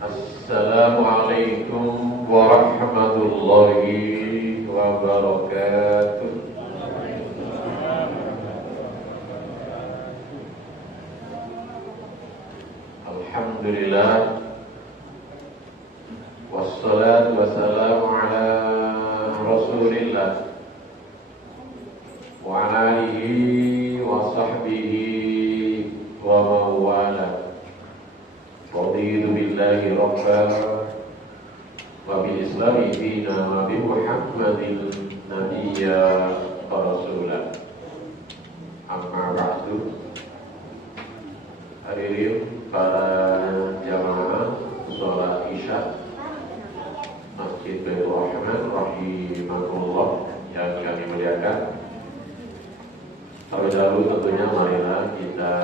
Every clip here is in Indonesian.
Assalamualaikum warahmatullahi wabarakatuh. Alhamdulillah, wassalatu wassalamu ala Rasulillah wa ala alihi wa sahbihi wa mawala. Raditu billahi rabban wa bil islami dina wa bi Muhammadin nabiyya wa rasulah. Amma ba'du. Hadirin para jamaah sholat Isya Masjid Baitur Rahman rahimahullah yang kami muliakan. Terlebih dahulu tentunya marilah kita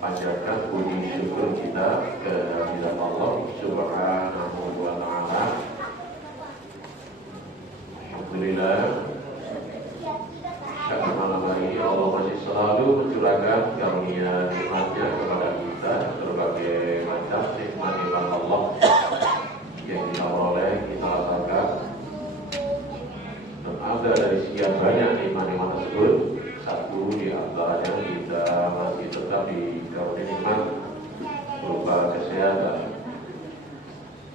panjatkan puji syukur kita kehadirat Allah Subhanahu wa taala. Alhamdulillah, pada malam hari ini Allah masih selalu mencurahkan karunia nikmatnya kepada kita, berbagai macam nikmat-nikmat Allah yang kita peroleh, kita rasakan. Dan ada dari sekian banyak nikmat-nikmat tersebut, satu di antaranya kita masih tetap dikarunia nikmat berupa kesehatan,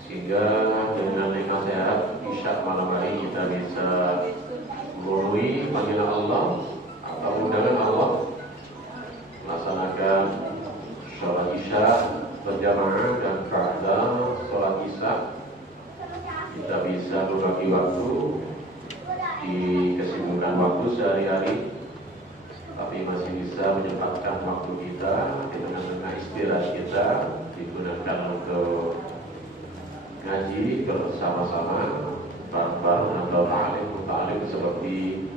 sehingga dengan nikmat sehat Isya malam hari kita bisa memenuhi panggilan Allah atau undangan Allah, melaksanakan sholat Isya berjamaah, dan pada sholat Isya kita bisa berbagi waktu di kesibukan waktu sehari-hari, tapi masih bisa menyempatkan waktu kita di tengah-tengah istirahat kita digunakan untuk ngaji bersama-sama, bareng-bareng atau ta'lim seperti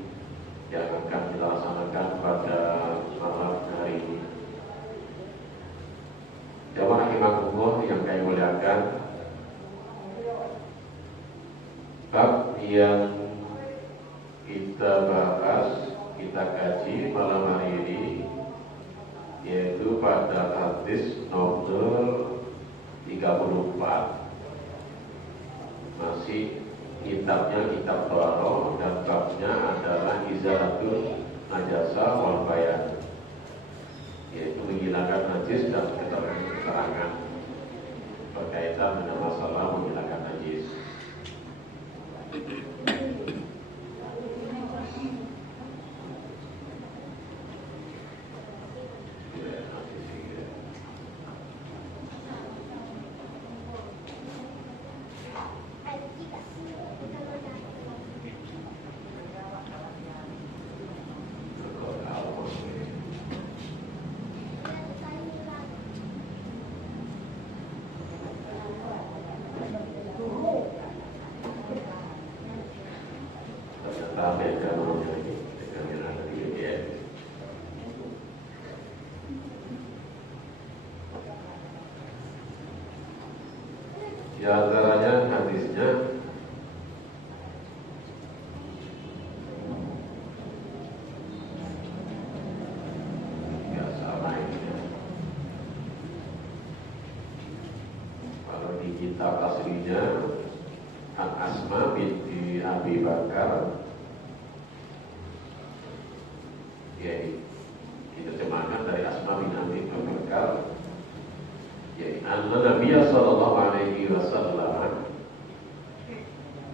yang akan kita laksanakan pada malam hari ini. Jamaah rahimakumullah yang kami muliakan, bab yang kita bahas, kita kaji malam hari ini, yaitu pada hadis nomor 34. Masih kitabnya kitab Thaharah, dan babnya adalah izalatul najasa wal bayan, yaitu menghilangkan najis dan keterangan berkaitan dengan masalah menghilangkan najis. Di antaranya hadisnya ya sama ini. Kalau di kitab aslinya An Asma binti Abi Bakar, ya diterjemahkan dari Asma bin Abi Bakar, yaitu Nabi sallallahu alaihi wasallam,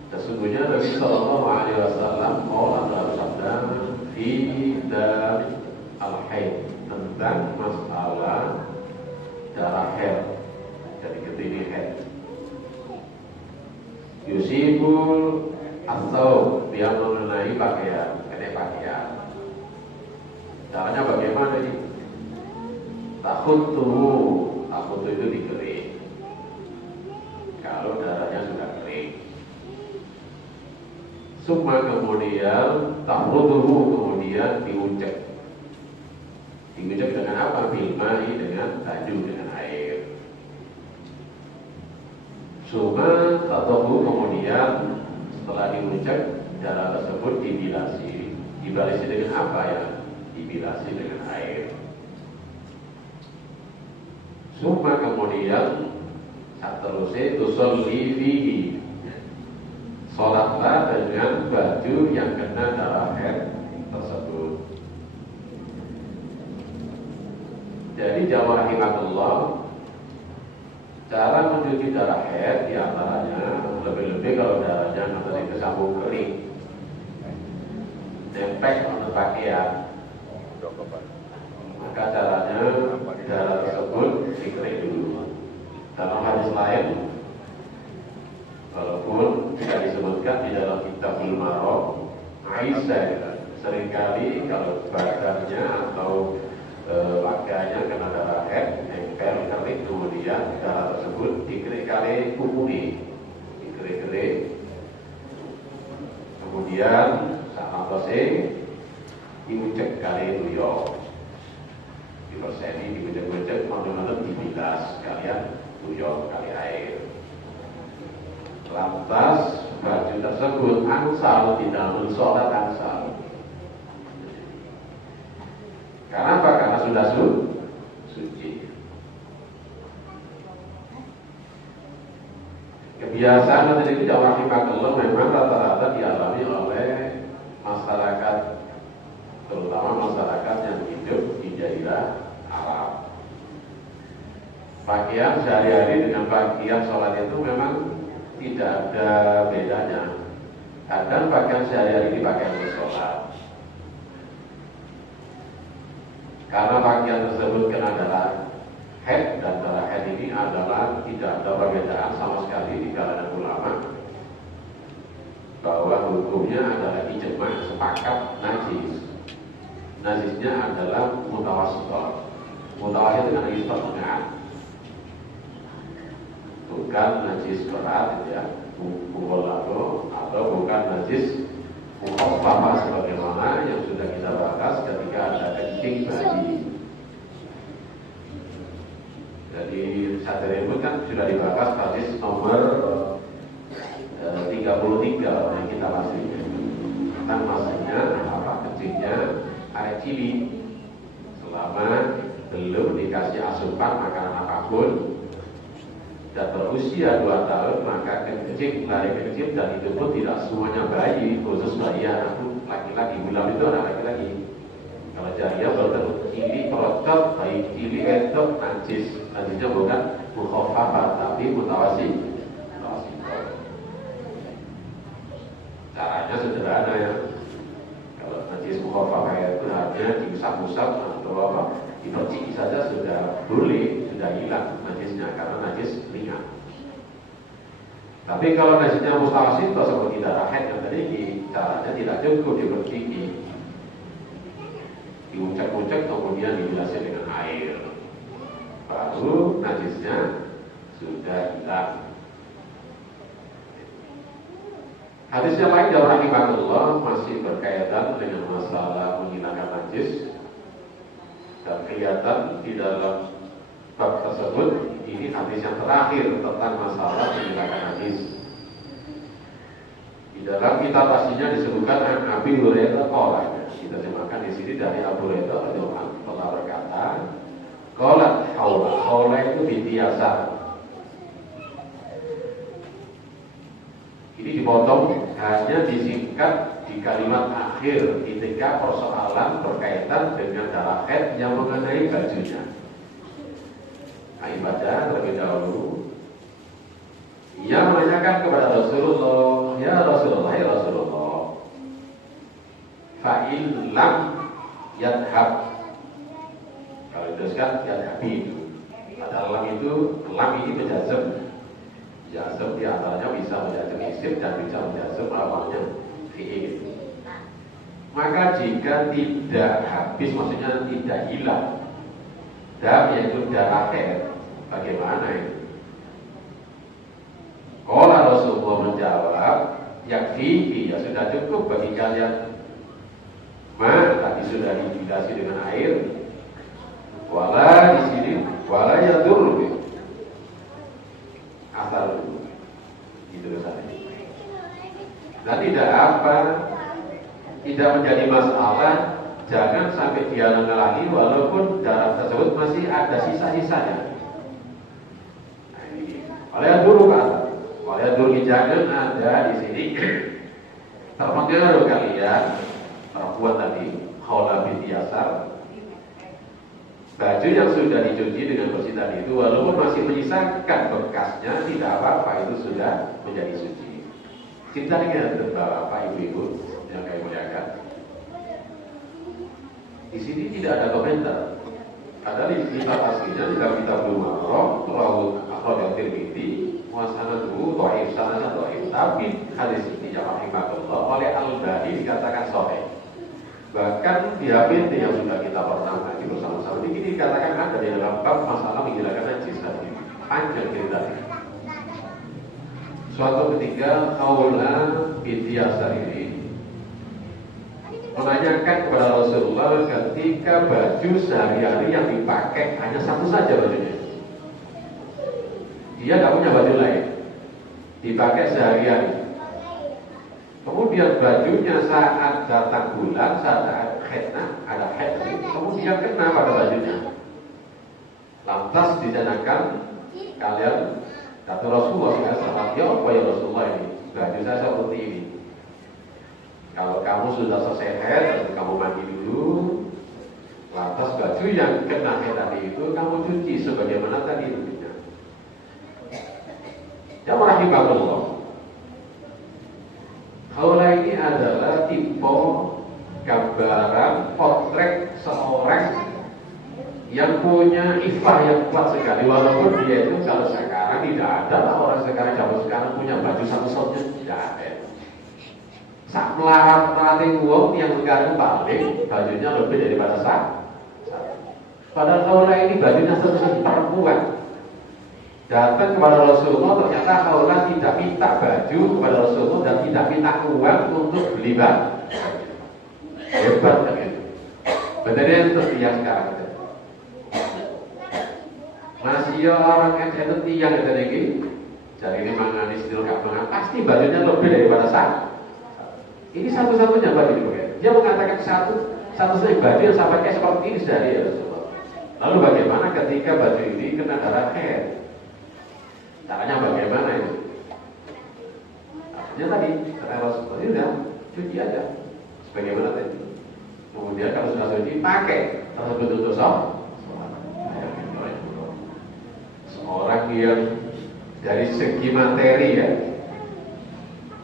sesungguhnya Nabi sallallahu alaihi wasallam bersabda fi dar al-haid, tentang masalah darah haid, jadi ketini haid. Yusibul atau yang mengenai pakaian, kena pakaian. Caranya bagaimana ini? Takut itu dikering. Kalau darahnya sudah kering, summa kemudian kemudian diucek dengan apa? Bilmai, dengan taju, dengan air. Summa kemudian setelah diucek darah tersebut dibilasi dengan apa ya? Dibilasi dengan air. Summa kemudian Saterusé tusolli fihi, sholatlah dengan baju yang kena darah haid tersebut. Jadi jamaah rahimakumullah, cara mencuci darah haid diantaranya, lebih-lebih kalau darahnya nanti kesambung kering, nempel pada pakaian, maka caranya darah tersebut dikerik dulu. Dalam hadis lain, walaupun tidak disebutkan di dalam Kitabul Marok, Aisyah seringkali kalau badannya atau pakaiannya kena darah haid, nempel kering, kemudian darah tersebut dikerik kali kuku, dikerik, kemudian saat nafasnya diucek kali tuyok, diperseni, diucek-ucek, malam-malam dibilas kalian tuyok kali air. Lantas baju tersebut angsal di dalam sholat angsal. Karena apa? Karena sudah suci. Kebiasaan tadi itu jamaah rahimakumullah memang rata-rata dialami oleh masyarakat, terutama masyarakat yang hidup di daerah Arab. Pakaian sehari-hari dengan pakaian sholat itu memang tidak ada bedanya. Kadang pakaian sehari-hari dipakai untuk sholat, karena pakaian tersebut kena darah haid, dan darah haid ini adalah tidak ada perbedaan sama sekali di kalangan ulama bahwa hukumnya adalah ijma' sepakat najis. Najisnya adalah mutawassithah. Mutawassithah dengan najis pertengahan, bukan najis berat ya, atau bukan najis mukhaffafah sebagaimana yang sudah kita bahas ketika ada kencing bayi. Jadi sadar itu kan sudah dibahas hadis nomor 33 yang kita masih tentang masanya apa kencingnya air cili selama belum dikasih asupan makanan apapun dan berusia 2 tahun, maka kencing, lari kencing, dan itu pun tidak semuanya bayi, khusus bayi anak laki-laki, bulan itu anak laki-laki. Kalau jariah baru cili, perocot, bayi cili itu najis. Najisnya bukan mukhaffafah tapi mutawassithah. Caranya sederhana ya. Kalau najis mukhaffafah itu hanya diusap-usap atau apa, diperciki saja sudah boleh, sudah hilang najisnya karena najis ringan. Tapi kalau najisnya mutawassithah seperti darah haid yang tadi, caranya tidak cukup diperciki, diucek-ucek kemudian dibilasi dengan air, baru najisnya sudah hilang. Hadis yang lain dari rahimahullah masih berkaitan dengan masalah menghilangkan najis, dan kelihatan di dalam bab tersebut ini hadis yang terakhir tentang masalah menghilangkan najis. Di dalam kitab aslinya disebutkan Abi Hurairah qala. Kita terjemahkan di sini dari Abu Hurairah radhiyallahu anhu pernah berkata, qala haula itu biasa. Ini dipotong, hanya disingkat di kalimat akhir ketika persoalan berkaitan dengan darah haid yang mengenai bajunya. Ibadah terlebih dahulu. Ia menanyakan kepada Rasulullah, ya Rasulullah, fa'il lam yadhab. Kalau diteruskan yadhabi itu. Pada lam itu, lam ini menjazm. Jazm di antaranya bisa menjazm isim dan bisa menjazm awalnya fi'il. Maka jika tidak habis, maksudnya tidak hilang dam, yaitu darah haid, bagaimana itu? Kalau Rasulullah menjawab, yakfi, ya sudah cukup bagi kalian. Tadi sudah dibilasi dengan air. Wala di sini, wala yadur. Asal dulu, itu saja. Dan tidak apa, tidak menjadi masalah. Jangan sampai dihalang lagi walaupun darah tersebut masih ada sisa-sisanya. Nah, ini Waliyadur kata, waliyadur jangan ada di sini. Terpengaruh kalian perempuan tadi, haula binti Yasar. Baju yang sudah dicuci dengan bersih tadi itu, walaupun masih menyisakan bekasnya, tidak apa-apa, itu sudah menjadi suci. Cinta dengan Bapak Ibu-ibu yang kami muliakan. Di sini tidak ada komentar. Ada di kitab aslinya, di dalam kitab Al-Marrah, Rawu Akhraj Tirmidzi, wasanatuhu dhaif, sanadnya dhaif. Tapi hadis ini yang rahimahullah oleh Al-Albani dikatakan sahih. Bahkan di HPT yang sudah kita pernah ngaji bersama-sama ini dikatakan ada di dalam bab masalah menghilangkan najis tadi. Panjang ceritanya. Suatu ketika Khawla binti Yasar ini menanyakan kepada Rasulullah ketika baju sehari-hari yang dipakai hanya satu saja bajunya. Dia tidak punya baju lain, dipakai sehari-hari. Kemudian bajunya saat datang bulan, saat ada haid, kemudian kena pada bajunya. Lantas ditanyakan, kalian kata Rasulullah SAW, ya apa ya Rasulullah ini? Baju saya seperti ini. Kalau kamu sudah selesai haid, kamu mandi dulu. Lantas baju yang kena haid tadi itu kamu cuci sebagaimana tadi rutinnya. Ya rahimahullah. Khawla ini adalah tipe gambaran potret seorang yang punya ifah yang kuat sekali. Walaupun dia itu kalau sekarang tidak ada orang zaman sekarang punya baju satu-satunya, tidak ada. Saat melarang uang yang sekarang paling bajunya lebih daripada satu. Padahal Khawla ini bajunya satu-satunya perempuan. Datang kepada Rasulullah, ternyata Khawla tidak minta baju kepada Rasulullah dan tidak minta uang untuk beli baju. Hebat kan itu. Benar setia sekarang. Masih orang itu tiang itu lagi. Jadi ini mangan istilah gak mangan, pasti bajunya lebih daripada satu. Ini satu-satunya baju itu. Dia mengatakan satu-satunya baju yang saya pakai seperti ini sehari ya Rasulullah. Lalu bagaimana ketika baju ini kena darah haid? Caranya bagaimana itu? Artinya tadi kata Rasulullah, ya udah cuci aja sebagaimana tadi. Kemudian kalau sudah cuci pakai tersebut untuk seorang yang dari segi materi ya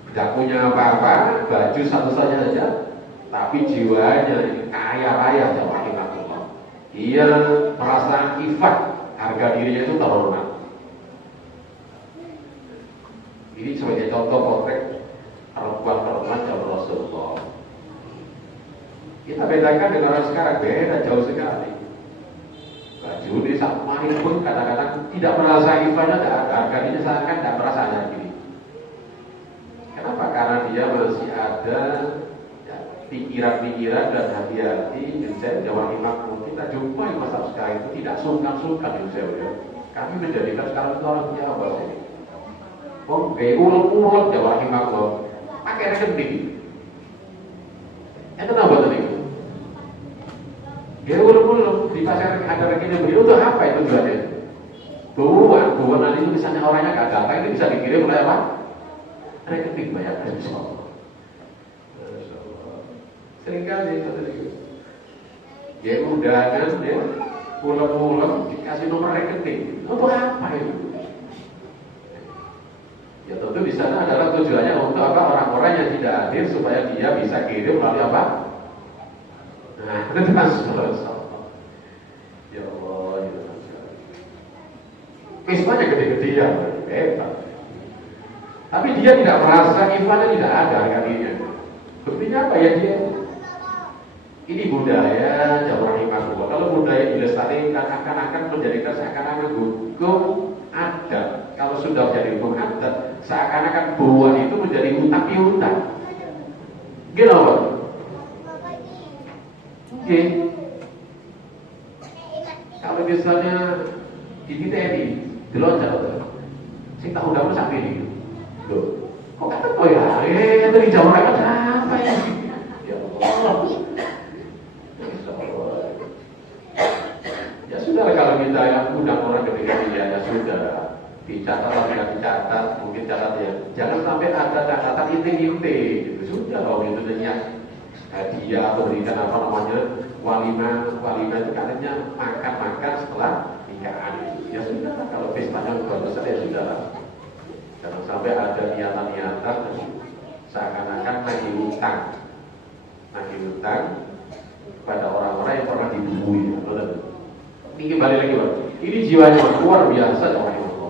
tidak punya apa-apa, baju satu saja, tapi jiwanya kaya raya sama rahimahullah. Dia merasa ifat, harga dirinya itu terhormat. Ini sebagai contoh potret perempuan-perempuan zaman Rasulullah. Kita bedakan dengan orang sekarang, beda jauh sekali. Baju ini saat main pun kadang-kadang tidak merasa ifadnya, harga dirinya seakan tidak merasa ada gini. Kenapa? Karena dia masih ada ya, pikiran-pikiran dan hati-hati. Saya jawab imakmu. Kita jumpai masa sekarang itu tidak sungkan-sungkan ya. Kami menjadikan sekarang itu orang Jawa sini. Oh, kayak ulek-ulek Jawa imakmu. Pakai rekening. Kenapa tadi? Dia ulek-ulek di pasar ada rekening begitu. Itu apa itu tujuannya? Bahwa nanti itu misalnya orangnya gak datang, ini bisa dikirim oleh apa? Rekening bayar Insyaallah. Seringkali itu dia undangan ya, pulang-pulang dikasih nomor rekening. Untuk apa itu? Ya tentu di sana adalah tujuannya untuk apa? Orang-orang yang tidak hadir supaya dia bisa kirim melalui apa? Nah, itu transfer. Ya Allah, ya Allah. Ismanya gede-gede ya, hebat. Tapi dia tidak merasa imannya tidak ada harga dirinya. Buktinya apa ya dia? Ini budaya Jawa Rahimahullah. Kalau budaya dilestarikan akan menjadikan seakan-akan hukum adat. Kalau sudah menjadi hukum adat, seakan-akan bahwa itu menjadi hutang piutang. Gitu loh. Oke. Kalau misalnya di TNI, di loncat, sing tahu dapat sampai ini. Loh, kok kata kau ya? Dari Jawa Rahimahullah apa ya? Ya Allah. Ya sudah kalau kita yang undang orang ketika dia ya sudah. dicatat atau tidak dicatat, mungkin catat ya. Jangan sampai ada catatan inti-inti. Gitu. Sudah kalau itu niat hadiah atau berikan apa namanya walimah itu katanya makan setelah nikahan. Ya sudah, kalau pestanya bagusan ya sudah. Jangan sampai ada niatan-niatan seakan-akan nagih utang pada orang-orang yang pernah dibumbui. Ini kembali lagi Pak. Ini jiwanya luar biasa orang itu.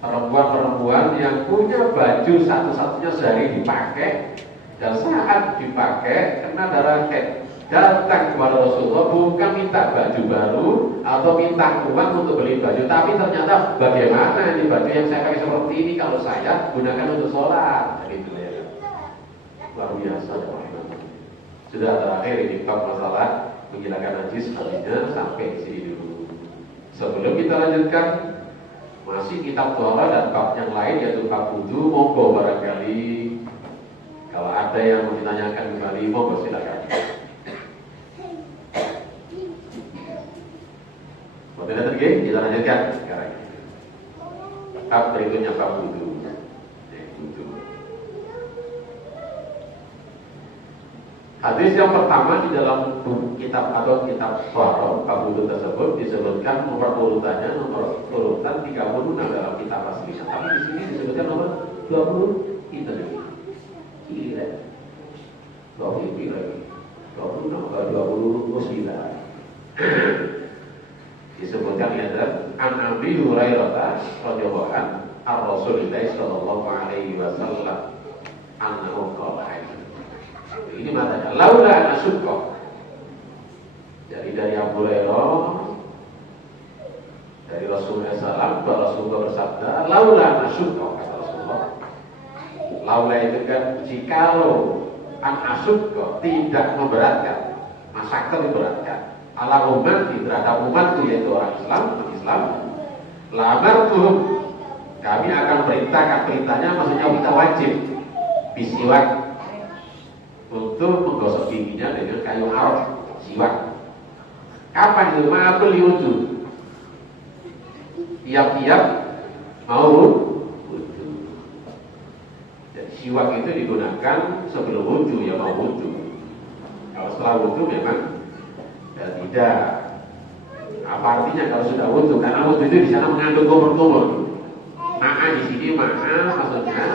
Perempuan-perempuan yang punya baju satu-satunya sehari dipakai, dan saat dipakai kena darah haid, datang kepada Rasulullah bukan minta baju baru atau minta uang untuk beli baju, tapi ternyata bagaimana ini baju yang saya pakai seperti ini kalau saya gunakan untuk sholat. Jadi itu ya, luar biasa orang itu. Sudah terakhir ini bab masalah menghilangkan najis, hadisnya sampai di sini dulu. Sebelum kita lanjutkan, masih kitab Thahara dan bab yang lain yaitu bab wudu. Monggo barangkali kalau ada yang mau ditanyakan kembali, monggo silakan. Tidak tergih, kita lanjutkan sekarang. Bab berikutnya bab wudu. Hadis yang pertama di dalam kitab atau kitab Thahara bab wudu tersebut disebutkan nomor urutannya nomor urutan 36 dalam kitab aslinya. Tapi di sini disebutkan nomor 20 itu lagi. Kira 20 lagi. 26 atau 29. Disebutkan ada An Abi Hurairah radhiyallahu anhu ar-Rasulillah sallallahu alaihi wasallam annahu qala. Ini matanya laula asyukka. Jadi dari Abu Hurairah dari Rasulullah SAW, Rasulullah bersabda laula asyukka, kata Rasulullah. Laula itu kan jikalau an asyukka tidak memberatkan, masyarakat memberatkan ala umat terhadap umatku yaitu orang Islam, lamartuhum, kami akan perintahnya maksudnya kita wajib bisiwak untuk menggosok giginya dengan kayu arok siwak. Kapan itu? Ma'abul wudu. Tiap-tiap mau wudu. Jadi siwak itu digunakan sebelum wudu, ya mau wudu. Kalau setelah wudu memang ya tidak. Apa artinya kalau sudah wudu? Karena wudu itu di sana mengandung kumur-kumur. Ma'a di sini ma'a maksudnya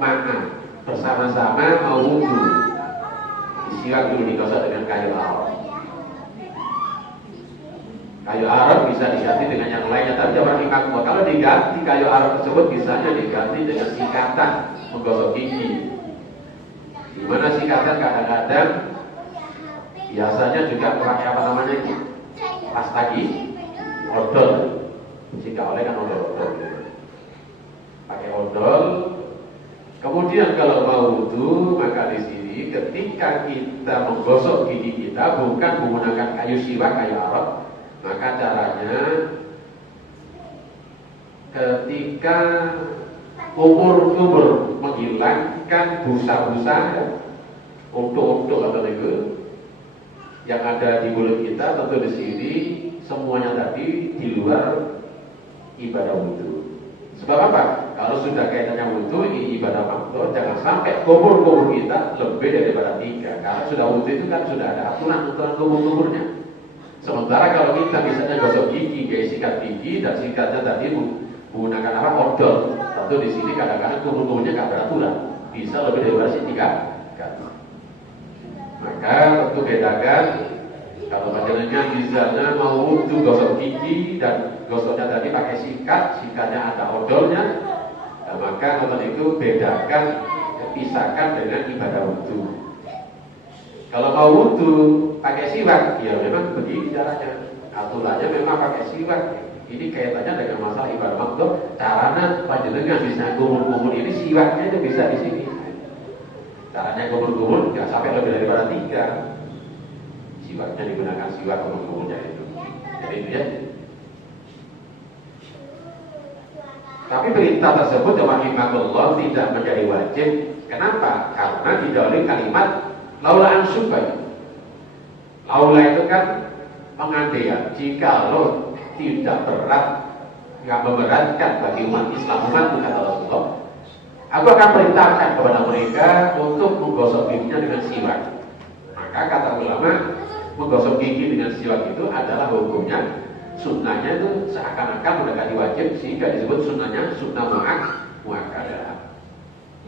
ma'a bersama-sama mau wudu. Siwak dulu digosok dengan kayu arok. Kayu arok bisa diganti dengan yang lainnya, tapi jangan ingat kalau diganti kayu arok tersebut bisanya diganti dengan sikatan menggosok gigi. Di mana sikatan kadang-kadang biasanya juga pakai apa namanya pasta gigi, odol. Jika oleh kan odol. Pakai odol. Kemudian kalau mau wudu maka di sini ketika kita menggosok gigi kita bukan menggunakan kayu siwak, kayu arok, maka caranya ketika kumur-kumur menghilangkan busa-busa untuk atau itu yang ada di mulut kita, tentu di sini semuanya tadi di luar ibadah wudu. Sebab apa? Kalau sudah kaitannya wudu, ini ibadah makruh, jangan sampai kumur-kumur kita lebih daripada 3. Karena sudah wudu itu kan sudah ada aturan-aturan kumur-kumurnya. Sementara kalau kita misalnya gosok gigi, kayak sikat gigi dan sikatnya tadi menggunakan apa? Odol. Tentu di sini kadang-kadang kumur-kumurnya nggak beraturan, bisa lebih daripada 3. Maka tentu bedakan. Kalau panjenengan misalnya mau wudu gosok gigi dan gosoknya tadi pakai sikatnya ada odolnya, nah, maka kalau itu bedakan, pisahkan dengan ibadah wudu. Kalau mau wudu pakai siwak, ya memang begini caranya. Aturannya memang pakai siwak. Ini kaitannya dengan masalah ibadah makruh. Caranya panjenengan bisa kumur-kumur ini siwaknya itu bisa di sini. Caranya kumur-kumur nggak sampai lebih daripada 3. Siwaknya digunakan siwak kumur-kumurnya itu. Jadi itu ya. Tapi perintah tersebut rahimahullah tidak menjadi wajib. Kenapa? Karena didahului kalimat laula ansubai. Laula itu kan pengandaian. Jika lo tidak berat nggak memberatkan bagi umat Islam, umatku kata Rasulullah, aku akan perintahkan kepada mereka untuk menggosok giginya dengan siwak. Maka kata ulama, menggosok gigi dengan siwak itu adalah hukumnya, sunnahnya itu seakan-akan mendekati wajib, sehingga disebut sunnahnya sunnah muakkadah.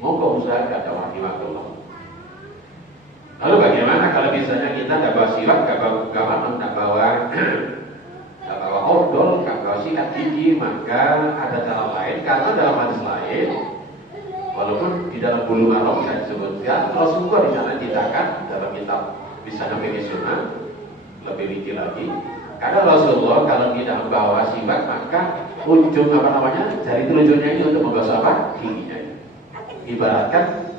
Monggo usahakan ya rahimahullah. Lalu bagaimana kalau misalnya kita nggak bawa siwak, nggak bawa odol, nggak bawa sikat gigi, maka ada cara lain. Karena dalam hadis lain, walaupun di dalam bulu maram bisa disebutkan, Rasulullah di sana ceritakan dalam kitab misalnya Fikih Sunnah lebih rinci lagi. Karena Rasulullah kalau tidak membawa siwak, maka ujung jari telunjuknya ini untuk menggosok giginya. Ibaratkan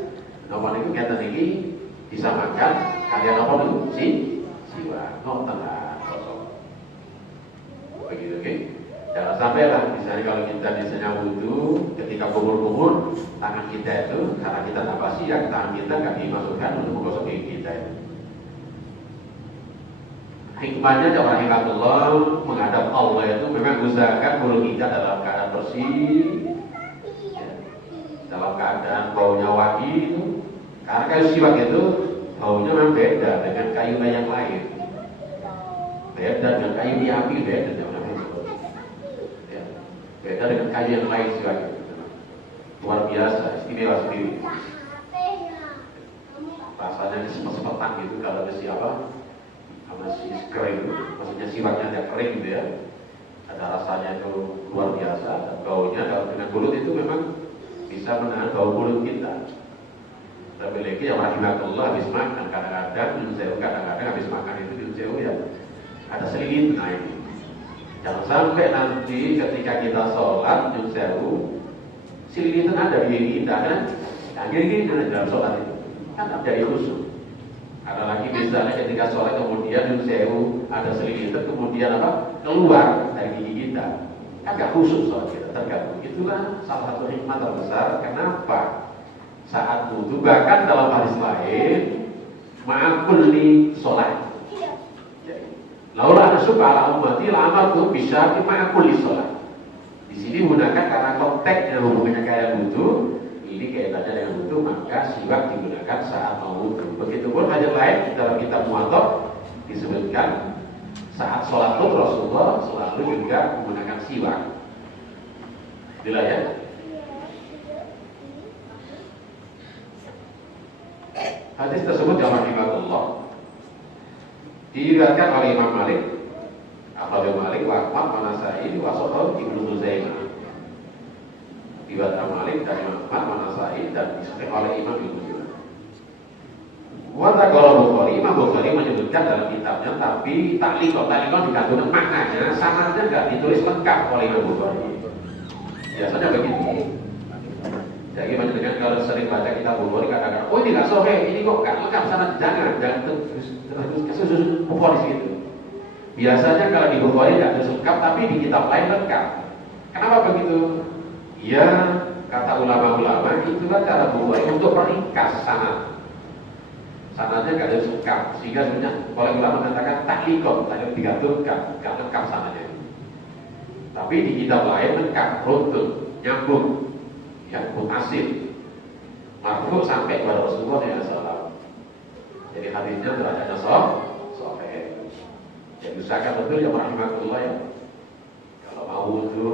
nomor itu kita tinggi disamakan kalian apa dulu siwak, tenang kosong. Begitu, oke? Jangan sampai lah, misalnya kalau kita misalnya wudhu, ketika kumur-kumur tangan kita itu, karena kita tak pasti yang tangan kita nggak dimasukkan untuk menggosok gigi kita itu. Hikmahnya jawab rahimahullah, menghadap Allah itu memang usahakan mulut kita dalam keadaan bersih, ya, dalam keadaan baunya wangi itu. Karena kayu siwak itu baunya memang beda dengan kayu yang lain, beda dengan kayu api, beda beda dengan kayu yang lain siwak itu. Luar biasa, istimewa sendiri. Rasanya sepet-sepetan gitu kalau ada siapa masih kering, maksudnya siwaknya agak kering gitu ya. Ada rasanya itu luar biasa, dan baunya kalau dengan mulut itu memang bisa menahan bau mulut kita. Tapi lagi yang rahimahullah habis makan kadang-kadang habis makan itu jauh ya ada selilin naik. Jangan sampai nanti ketika kita sholat jauh selilin itu ada di gigi kita kan, nah gini dalam sholat itu kan jadi khusyuk. Ada lagi misalnya ketika sholat kemudian sewu ada selilitan kemudian keluar dari gigi kita, agak khusyuk sholat kita terganggu. Itulah salah satu hikmah terbesar kenapa saat wudhu bahkan dalam hadis lain ma'akul li sholat. Laulah nasyuka ala ummati la'amal tuh bisa ma'akul li sholat. Di sini menggunakan karena konteksnya hubungannya kayak wudhu. Ini kaitannya dengan wudhu, maka siwak digunakan saat mau wudhu. Begitupun hadis lain dalam kitab Muwatta disebutkan saat sholat pun Rasulullah selalu juga menggunakan siwak. Bila ya. Hadis tersebut yang rahimahullah diriwayatkan oleh Imam Malik, Abu Malik, Ahmad, An-Nasa'i, Wasohor, Ibnu Huzaimah. Riwayat Malik dari Ahmad, An-Nasa'i dan disahkan oleh Imam Ibnu Huzaimah. Wata kalau Imam Bukhari menyebutkan dalam kitabnya, tapi taklikon dikandungkan maknanya, sanadnya nggak ditulis lengkap oleh Imam Bukhari. Biasanya begitu. Jadi dengan kalau sering baca kitab Bukhari kadang-kadang, oh ini nggak sahih, ini kok nggak lengkap sanad, jangan terus Bukhari itu. Biasanya kalau di Bukhari nggak terus lengkap, tapi di kitab lain lengkap. Kenapa begitu? Ya, kata ulama-ulama itu kan cara Bukhari untuk meringkas sanad. Sanadnya nggak terus lengkap, sehingga sebenarnya oleh ulama mengatakan taklikon, tadi digantungkan, nggak lengkap sanadnya. Tapi di kitab lain lengkap, runtun, nyambung. Yang mutasil marfu sampai kepada Rasulullah SAW. Jadi hadisnya derajatnya sahih. Jadi usahakan betul ya rahimahullah ya. Kalau mau wudu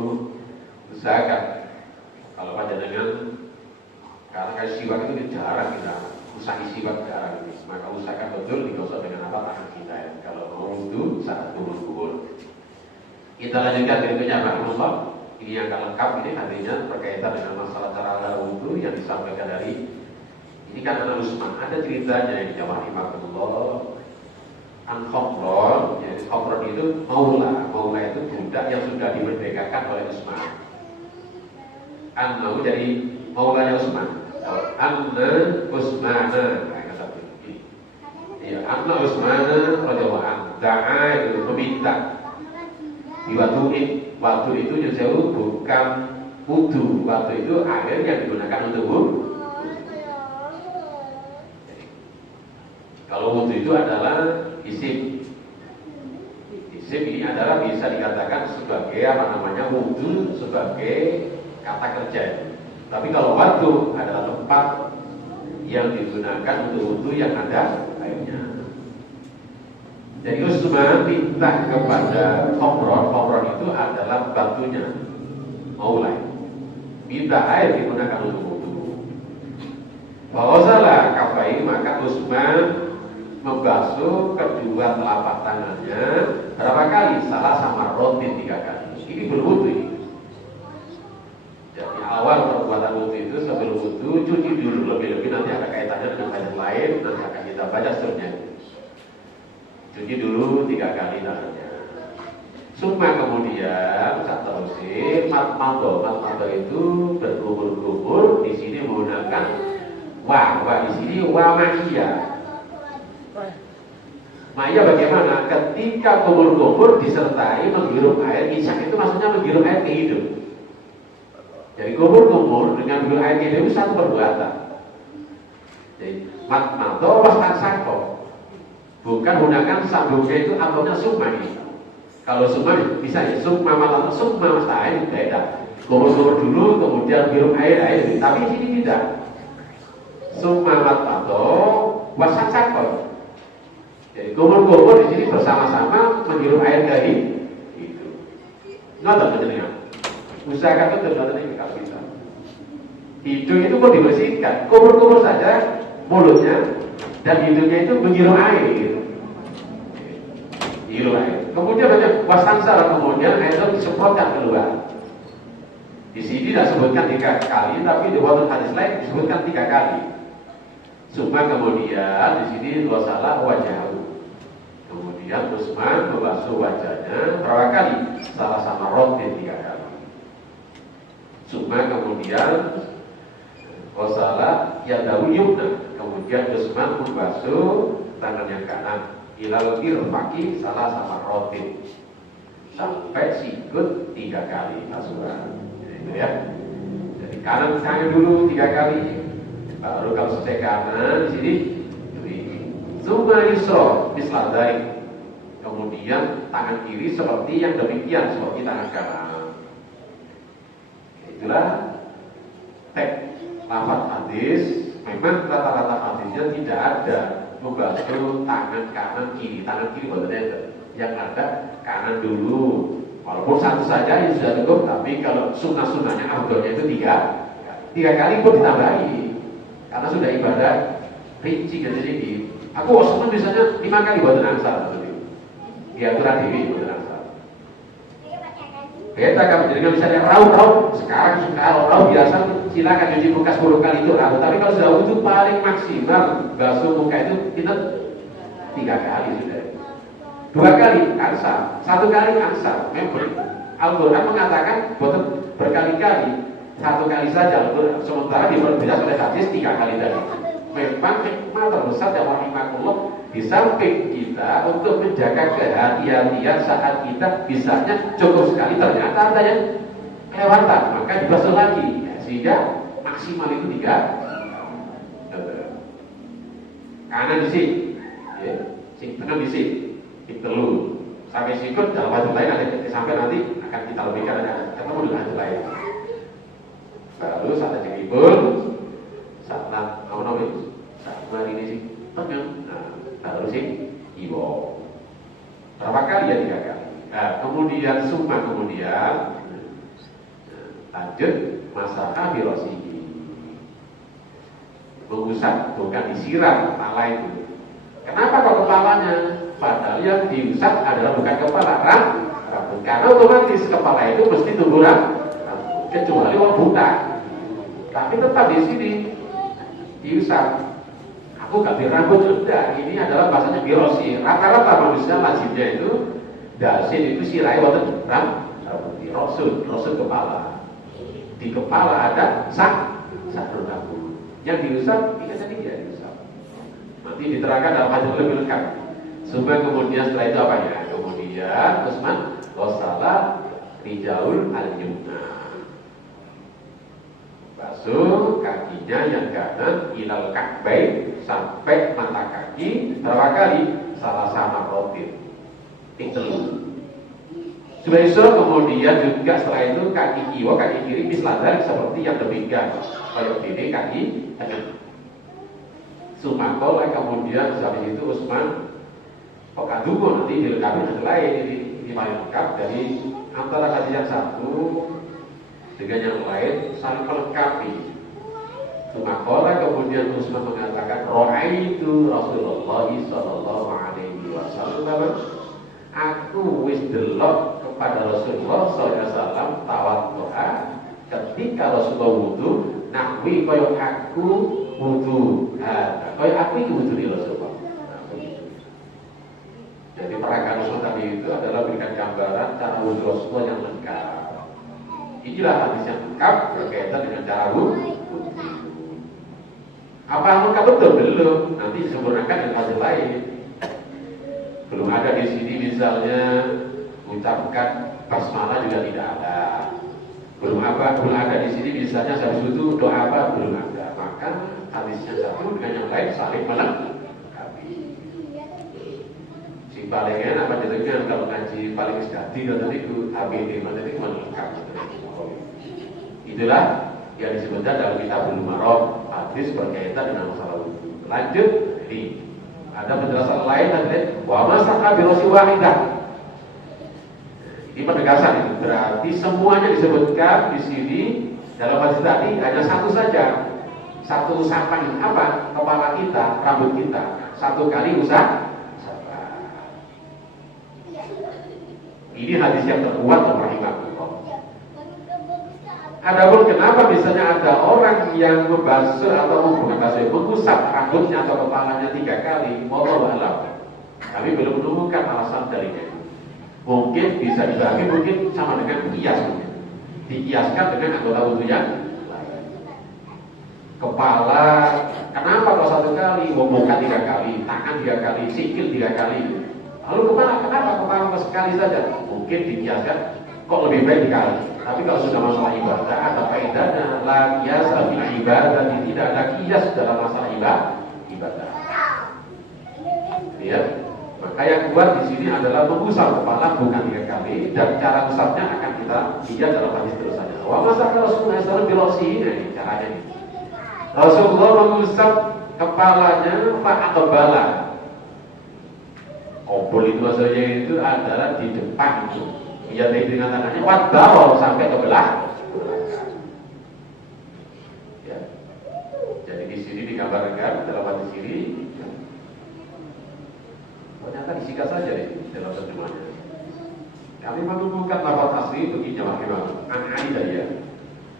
usahakan. Kalau pada dengan karena kayak siwak itu jarang kita usahi siwak jarang ini. Maka usahakan betul digosok dengan tangan kita ya. Kalau mau wudu saat kubur-kubur. Kita lanjutkan berikutnya rahimahullah. Ini yang akan lengkap, ini artinya berkaitan dengan masalah cara wudhu yang disampaikan dari ini kan anak Usman. Ada ceritanya yang dijawab rahimahullah an Khomron. Jadi Khomron itu maula itu budak yang sudah dimerdekakan oleh Usman. An-Mau jadi maulanya Usman. Anna Usmana, kata ini. Ya, Anna Usmana radhiyallahu anhu da'a itu meminta waktu itu jauh bukan wudu, waktu itu air yang digunakan untuk wudu. Kalau wudu itu adalah isim Isim ini adalah bisa dikatakan sebagai wudhu sebagai kata kerja. Tapi kalau waktu adalah tempat yang digunakan untuk wudhu yang ada airnya. Jadi Utsman minta kepada Khomron itu adalah batunya Maulai. Minta air digunakan untuk wudhu. Faghasala kafai, maka Utsman membasuh kedua telapak tangannya berapa kali? Salah sama rotin 3 kali. Ini berwudhu ini. Jadi awal perbuatan wudhu itu sebelum wudhu cuci dulu, lebih-lebih nanti ada kaitannya dengan hadis lain, nanti akan kita baca seterusnya. Cuci dulu 3 kali tangannya. Summa kemudian saat terusin matmado itu berkumur-kumur. Di sini menggunakan wa di sini wa mahiyah. Maya bagaimana? Ketika kumur-kumur disertai menghirup air, isyak itu maksudnya menghirup air ke hidung. Jadi kumur-kumur dengan menghirup air ke hidung itu satu perbuatan. Jadi matmado wastansako, bukan menggunakan sambungnya itu ataunya summa ini. Kalau summa bisa ya summa matmado summa mastain beda. Kumur-kumur dulu kemudian menghirup air, tapi di sini tidak. Summa matmado wastansako. Jadi kumur-kumur di sini bersama-sama menghirup air dari itu. Nonton penjenengan. Usahakan itu terus ini kalau bisa. Hidung itu kok dibersihkan. Kumur-kumur saja mulutnya dan hidungnya itu menghirup air. Gitu. Menghirup air. Kemudian banyak wasansar, kemudian air itu disemprotkan keluar. Di sini tidak sebutkan 3 kali, tapi di waktu hadis lain disebutkan 3 kali. Cuma kemudian di sini wasalah wajah. Kemudian Utsman membasuh wajahnya berapa kali? Salah sama rotin 3 kali. Cuma kemudian wasalah yadahu yumna. Kemudian Utsman membasuh tangan yang kanan. Ilal irfaqi salah sama rotin. Sampai sikut 3 kali basuhan. Itu ya. Jadi kanan dulu 3 kali. Baru kalau selesai kanan di sini Suma yusra misal dari. Kemudian tangan kiri seperti yang demikian, seperti tangan kanan. Itulah teks lafaz hadis. Memang rata-rata hadisnya tidak ada membasuh tangan kanan kiri. Tangan kiri betul. Yang ada kanan dulu. Walaupun satu saja yang sudah cukup, tapi kalau sunnah-sunnahnya afdolnya itu 3 kali pun ditambahi. Karena sudah ibadah rinci dan sedikit. Aku Utsman misalnya 5 kali buat ansar seperti itu. Diaturan diri buat ansar. Kita kan jadi misalnya raut sekarang kalau biasa silakan cuci muka 10 kali itu raut. Tapi kalau sudah wudhu paling maksimal basuh muka itu kita 3 kali sudah. 2 kali ansar, 1 kali ansar. Memang Al-Quran mengatakan buat berkali-kali. 1 kali saja. Sementara diperjelas oleh hadis 3 kali tadi. Memang hikmah terbesar dan rahimahullah di samping kita untuk menjaga kehati-hatian saat kita bisanya cukup sekali, ternyata ada yang kelewatan, maka dibasuh lagi ya, sehingga maksimal itu 3 kanan di sini ya, tengah di sini telu sampai sikut dalam hadis lain ada sampai nanti akan kita lebihkan ketemu dengan hadis lain. Baru saat jempol saat ini sih tengah, baru sih iwo berapa kali ya 3 kali. Nah, kemudian summa kemudian lanjut masalah birosihi, mengusap bukan disiram kepala itu. Kenapa kok kepalanya? Padahal yang diusap adalah bukan kepala, rambut. Karena otomatis kepala itu mesti tumbuh rambut, kecuali orang buta. Tapi tetap di sini diusap. Aku gak rambut sudah. Ini adalah bahasanya birosi. Rata-rata manusia lazimnya itu dasin itu sirai waktu rambut rosul kepala. Di kepala ada satu rambut. Yang diusap tidak jadi dia diusap. Nanti diterangkan dalam hadis lebih lengkap. Supaya kemudian setelah itu apa ya? Kemudian Utsman wassalah rijaul al-yumna. Basuh kakinya yang kanan ilal ka'bain sampai mata kaki berapa kali? Salah sama rotin. Itu Besok kemudian juga setelah itu kaki kiri misladar seperti yang demikian. Kalau ini kaki kanan. Sumakola kemudian habis itu Utsman Pokadumo nanti dilengkapi dengan lain ini paling lengkap dari antara hadis yang satu dengan yang lain saling melengkapi. Sumakola kemudian Utsman mengatakan Ra'aitu Rasulullah sallallahu alaihi wasallam, aku wis delok kepada Rasulullah sallallahu alaihi wasallam tawaddu'a ketika Rasulullah wudu nahwi kaya aku wudu. Kaya aku itu wudu di Rasulullah. Jadi peragaan Rasul tadi itu adalah berikan gambaran cara wudu Rasulullah yang lengkap. Inilah hadis yang lengkap berkaitan dengan cara wudu. Apa lengkap betul? Belum. Nanti disempurnakan dengan hadis lain. Belum ada di sini misalnya ucapkan basmalah juga tidak ada. Belum ada di sini misalnya habis itu doa apa belum ada. Maka hadisnya satu dengan yang lain saling melengkapi. Si palingan apa jadinya kalau ngaji paling sejati dan itu HBD mana itu melengkapi. Itulah yang disebutkan dalam kitab Al-Marok hadis berkaitan dengan masalah wudu. Lanjut ini ada penjelasan lain tadi wa masaka bi rasi wahidah. Ini penegasan itu berarti semuanya disebutkan di sini dalam hadis tadi hanya satu saja. Satu usapan apa? Kepala kita, rambut kita. Satu kali usapan. Ini hadis yang terkuat rahimahullah. Adapun kenapa misalnya ada orang yang membasuh atau mengusap rambutnya atau kepalanya 3 kali, wallahu a'lam. Kami belum menemukan alasan darinya. Mungkin bisa dibagi, mungkin sama dengan kias, dikiaskan dengan anggota wudu yang lain. Kepala, kenapa kalau 1 kali, muka 3 kali, tangan 3 kali, sikil 3 kali. Lalu kepala, kenapa kepala sekali saja? Mungkin dikiaskan, kok lebih baik dikali. Tapi kalau sudah masalah ibadah, ada faedahnya. La qiyas fil ibadah, tidak ada kias dalam masalah ibadah. Ya. Maka yang kuat di sini adalah mengusap kepala bukan 3 kali dan cara usapnya akan kita lihat dalam hadis terusannya. Wa masaka Rasulullah sallallahu alaihi wasallam ini caranya ini. Rasulullah mengusap kepalanya fa'aqbala. Obol itu maksudnya itu adalah di depan itu. Ia dengan tangannya wadbaro sampai ke belah. Ya. Jadi di sini digambarkan dalam hadis ini. Ternyata disikat saja dalam terjemahannya. Kami menemukan lafaz asli begini rahimahullah. An Ali tadi ya.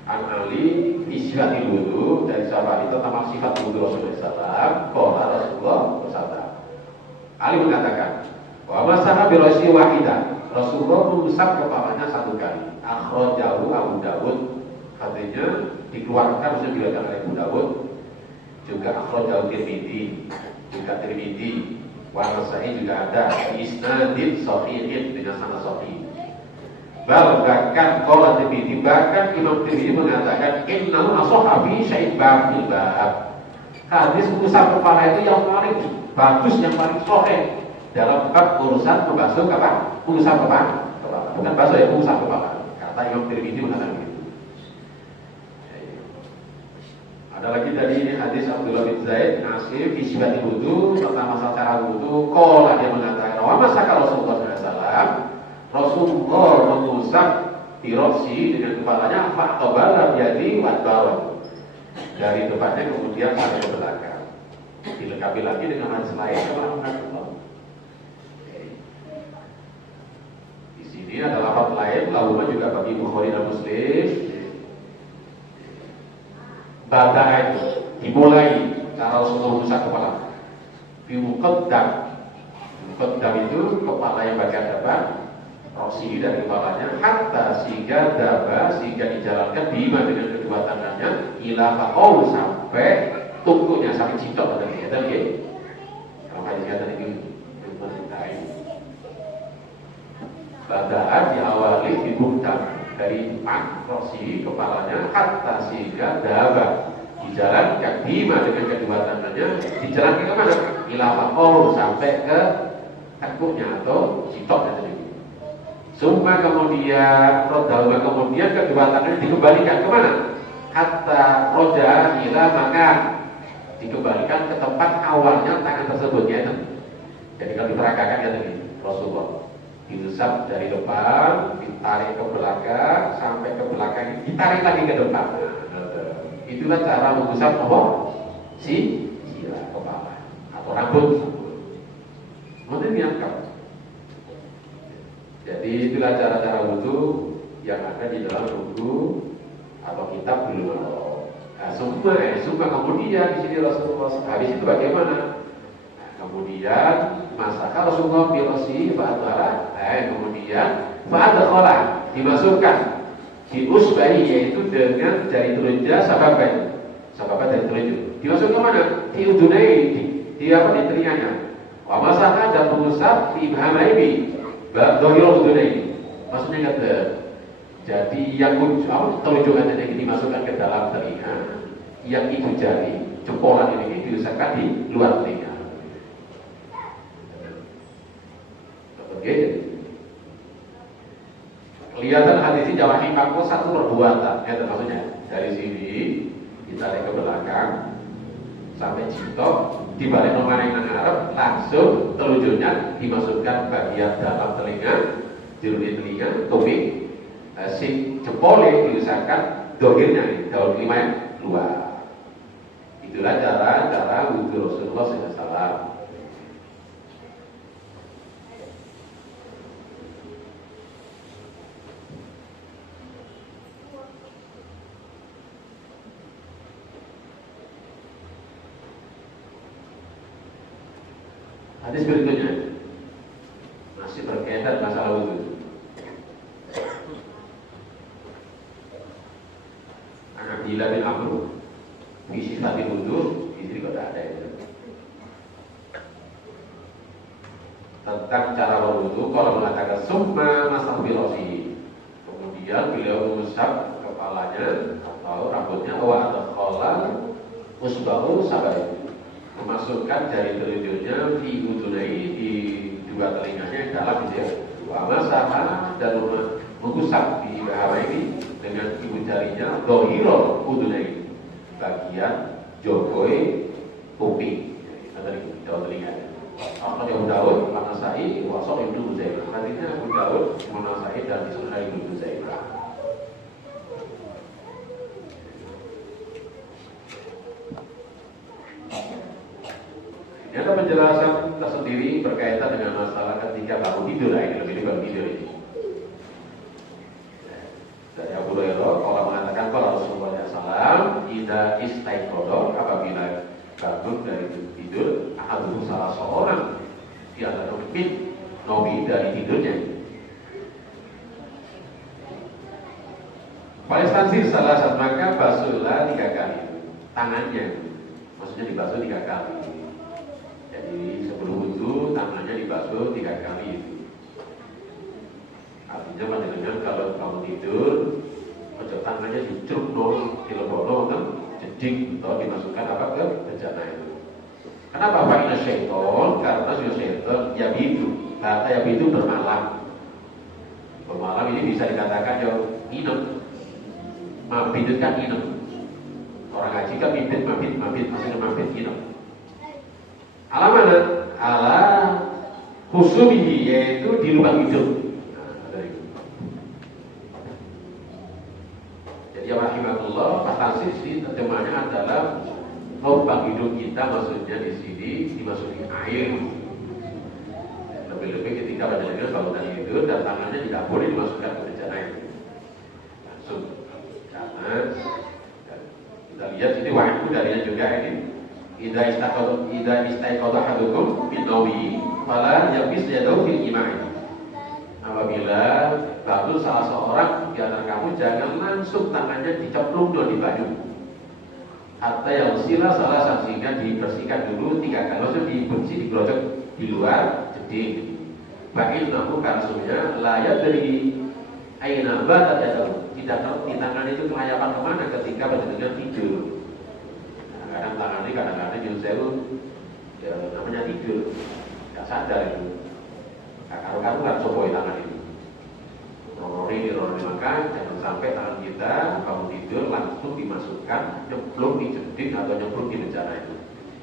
An Ali isyatil wudu dari sahabat itu tentang sifat wudu Rasulullah SAW. Qala Rasulullah bersabda. Ali mengatakan, wa masaha bi ra'si wahidah. Rasulullah mengusap kepalanya 1 kali. Akhrajahu Abu Dawud. Artinya dikeluarkan maksudnya diriwayatkan oleh Abu Dawud. Juga akhrajahu Tirmidzi. Juga Tirmidzi. Warasai juga ada isnadin sahihin dengan sanad sahih. Bahkan qala Tirmidzi, bahkan Imam Tirmidzi mengatakan innal ashabi syai'in babil bab. Hadis usap kepala itu yang paling bagus, yang paling sahih dalam bab urusan membasuh kepala, usap kepala. Bukan basuh ya, usap kepala. Kata Imam Tirmidzi mengatakan begitu. Ada lagi dari ini hadis Abdullah bin Zaid Nasir fi sifatil wudu tentang masalah cara wudu. Qala dia mengatakan wa masaka Rasulullah SAW. Rasulullah mengusap tirofsi dengan kepalanya fa'tabala jadi wadbaron. Dari depannya kemudian sampai ke belakang. Dilengkapi lagi dengan hadis lain. Di sini ada lafaz lain, lalu juga bagi Bukhari dan Muslim. Bada itu dimulai cara Rasulullah mengusap kepala. Muqaddam itu kepala yang bagian depan, rosi dari kepalanya, hatta sehingga dijalankan bima dengan kedua tangannya, ila faqaul sampai tungkunya sampai cincok tadi. Kalau hadisnya tadi dimentai. Badaan diawali dibuka dari depan rosi kepalanya hatta sehingga daba dijalankan bima dengan kedua tangannya, dijalankan ke mana? Ila faqaul sampai ke tengkuknya atau cincok tadi. Summa kemudian rodalma kemudian kedua tangannya dikembalikan kemana? Hatta roja ila makan, dikembalikan ke tempat awalnya tangan tersebut ya. Jadi kalau diperagakan ya tadi Rasulullah diusap dari depan, ditarik ke belakang sampai ke belakang, ditarik lagi ke depan. Itulah cara mengusap apa? Sila kepala atau rambut. Mungkin diangkat. Jadi itulah cara-cara wudhu yang ada di dalam buku atau kitab Bulughul Maram. Summa kemudian di sini Rasulullah habis itu bagaimana? Kemudian masakan Rasulullah birosi fa'adara, kemudian fa'adakhola dimasukkan di usbahi, yaitu dengan jari telunjuk sahabat dari telunjuk dimasukkan mana? Di udunai, di telinganya. Wa masakan dan mengusap di bahamaimi dohiro udunai, maksudnya kata jadi yang telunjukan ini dimasukkan ke dalam telinga, yang itu jari jempolan ini diusapkan di luar telinga. Oke, kelihatan hadis ini jawab imaku satu perbuatan, ya maksudnya dari sini ditarik ke belakang sampai jitok, dibalik nomor yang Arab, langsung telunjuknya dimasukkan bagian dalam telinga, jeruji telinga, kuping, si jempolnya diusahakan dohirnya, daun kelima yang luar. Itulah cara wudhu Rasulullah SAW. Hadis berikutnya masih berkaitan masalah wudhu. Anak Abdillah bin Amr visi tadi wudhu di sini kok tidak ada itu. Tentang cara berwudhu, kalau mengatakan summa masah birosi, kemudian beliau mengusap kepalanya atau rambutnya, wa adkhala usbahu sabai, memasukkan jari telunjuknya di udunai, di dua telinganya dalam gitu ya. Wa masaha dan mengusap di bahara ini dengan ibu jarinya dohiro udunai, bagian jokoi kuping dari daun telinganya. Apa yang Daud Manasai wasok Ibnu Zaibah. Hadisnya Abu Daud Manasai dan Sunan Ibnu Zaibah. Ini ada penjelasan tersendiri berkaitan dengan masalah ketika bangun tidur. Ini lebih bangun tidur ini. Dari Abu Hurairah kalau mengatakan kalau Rasulullah SAW ida istaiqadha, apabila bangun dari tidur, ahadun salah seorang di antara nobi dari tidurnya. Palestinsi salah satu, maka basuhlah 3 kali tangannya, maksudnya dibasuh 3 kali. Jadi sebelum wudhu tangannya dibasuh 3 kali. Artinya panjenengan kalau kamu tidur, ojo tangannya dicrukno, dilebono kan, jeding atau dimasukkan apa ke bejana itu. Kenapa Fa'ina syaiton? Karena syaiton ya itu bermalam. Bermalam ini bisa dikatakan ya minum. Mabit itu kan minum. Orang haji kan mabit, maksudnya mabit minum. Ala mana? Ala husumihi, yaitu di lubang hidung. Jadi rahimahullah, Fatasir di terjemahnya adalah lubang hidung kita, maksudnya di sini dimasuki air. Lebih-lebih ketika panjenengan bangun dari tidur dan tangannya tidak boleh dimasukkan ke bejana itu. Langsung. Karena kita lihat sini wahyu darinya juga ini. Idza istaiqadha ahadukum min nawmi fala yabis yadahu fil imai. Apabila bangun salah seorang di antara kamu, jangan langsung tangannya dicemplung di baju. Hatta yang sila salah sehingga dibersihkan dulu 3 kali, maksudnya dibersih, digerojok di luar jeding. Ba'in namu kansumnya layak dari aina batat yadahu, tidak ngerti tangan itu kelayapan kemana ketika panjenengan tidur. Kadang tangan ini kadang-kadang Yunsewu ya, namanya tidur, nggak sadar itu. Karu-karu kan sopoi tangan itu. maka jangan sampai tangan kita bangun tidur langsung dimasukkan nyemplung di jeding atau nyemplung di bencana itu.